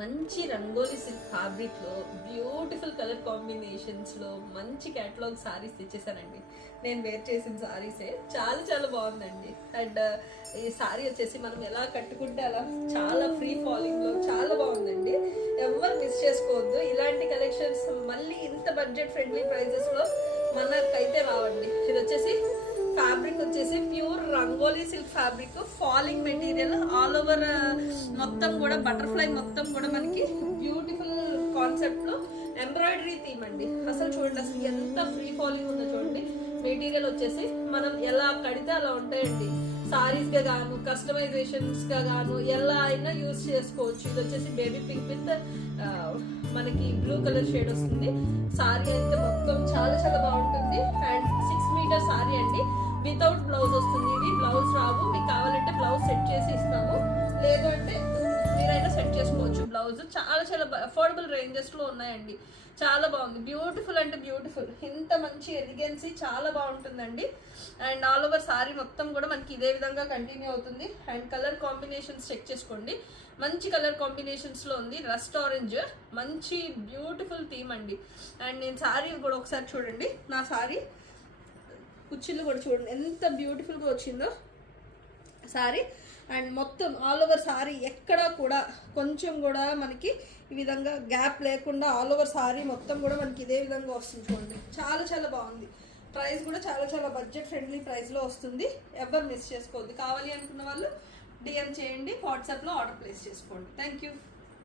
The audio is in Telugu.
మంచి రంగోలీ సిల్క్ ఫ్యాబ్రిక్లో బ్యూటిఫుల్ కలర్ కాంబినేషన్స్లో మంచి క్యాటలాగ్ సారీస్ తెచ్చేసానండి. నేను వేర్ చేసిన సారీసే చాలా చాలా బాగుందండి. అండ్ ఈ సారీ వచ్చేసి మనం ఎలా కట్టుకుంటే అలా చాలా ఫ్రీ ఫాలింగ్లో చాలా బాగుందండి. ఎవరు మిస్ చేసుకోవద్దు. ఇలాంటి కలెక్షన్స్ మళ్ళీ ఇంత బడ్జెట్ ఫ్రెండ్లీ ప్రైజెస్లో మనకైతే రావండి. ఇది వచ్చేసి ఫ్యాబ్రిక్ వచ్చేసి pure rangoli silk fabric, falling material, all over మొత్తం కూడా బటర్ఫ్లై మొత్తం కూడా మనకి బ్యూటిఫుల్ కాన్సెప్ట్ లో ఎంబ్రాయిడరీ థీమ్ అండి. అసలు చూడండి, అసలు ఎంత ఫ్రీ ఫాలింగ్ ఉందో చూడండి. మెటీరియల్ వచ్చేసి మనం ఎలా కడితే అలా ఉంటాయండి. సారీస్ గా గాను, కస్టమైజేషన్స్ గా గాను ఎలా అయినా యూజ్ చేసుకోవచ్చు. ఇది వచ్చేసి బేబీ పింక్ విత్ మనకి బ్లూ కలర్ షేడ్ వస్తుంది. సారీ అయితే మొత్తం చాలా చాలా బాగుంటుంది. అండ్ 6 మీటర్ సారీ అండి. వితౌట్ బ్లౌజ్ వస్తుంది. ఇది బ్లౌజ్ రావు. మీకు కావాలంటే బ్లౌజ్ సెట్ చేసి ఇస్తాము, లేదు అంటే మీరైనా సెట్ చేసుకోవచ్చు. బ్లౌజ్ చాలా చాలా అఫోర్డబుల్ రేంజెస్ లో ఉన్నాయండి. చాలా బాగుంది. బ్యూటిఫుల్ అంటే బ్యూటిఫుల్. ఇంత మంచి ఎలిగెన్సీ చాలా బాగుంటుందండి. అండ్ ఆల్ ఓవర్ సారీ మొత్తం కూడా మనకి ఇదే విధంగా కంటిన్యూ అవుతుంది. అండ్ కలర్ కాంబినేషన్స్ చెక్ చేసుకోండి. మంచి కలర్ కాంబినేషన్స్ లో ఉంది. రస్ట్ ఆరెంజ్, మంచి బ్యూటిఫుల్ థీమ్ అండి. అండ్ నేను సారీ కూడా ఒకసారి చూడండి. నా సారీ కుచ్చిళ్ళు కూడా చూడండి ఎంత బ్యూటిఫుల్గా వచ్చిందో సారీ. అండ్ మొత్తం ఆల్ ఓవర్ సారీ ఎక్కడా కూడా కొంచెం కూడా మనకి ఈ విధంగా గ్యాప్ లేకుండా ఆల్ ఓవర్ సారీ మొత్తం కూడా మనకి ఇదే విధంగా వస్తుంది చూడండి. చాలా చాలా బాగుంది. ప్రైస్ కూడా చాలా చాలా బడ్జెట్ ఫ్రెండ్లీ ప్రైస్లో వస్తుంది. ఎవరు మిస్ చేసుకోవద్దు. కావాలి అనుకున్న వాళ్ళు DM చేయండి, వాట్సాప్లో ఆర్డర్ ప్లేస్ చేసుకోండి. Thank you.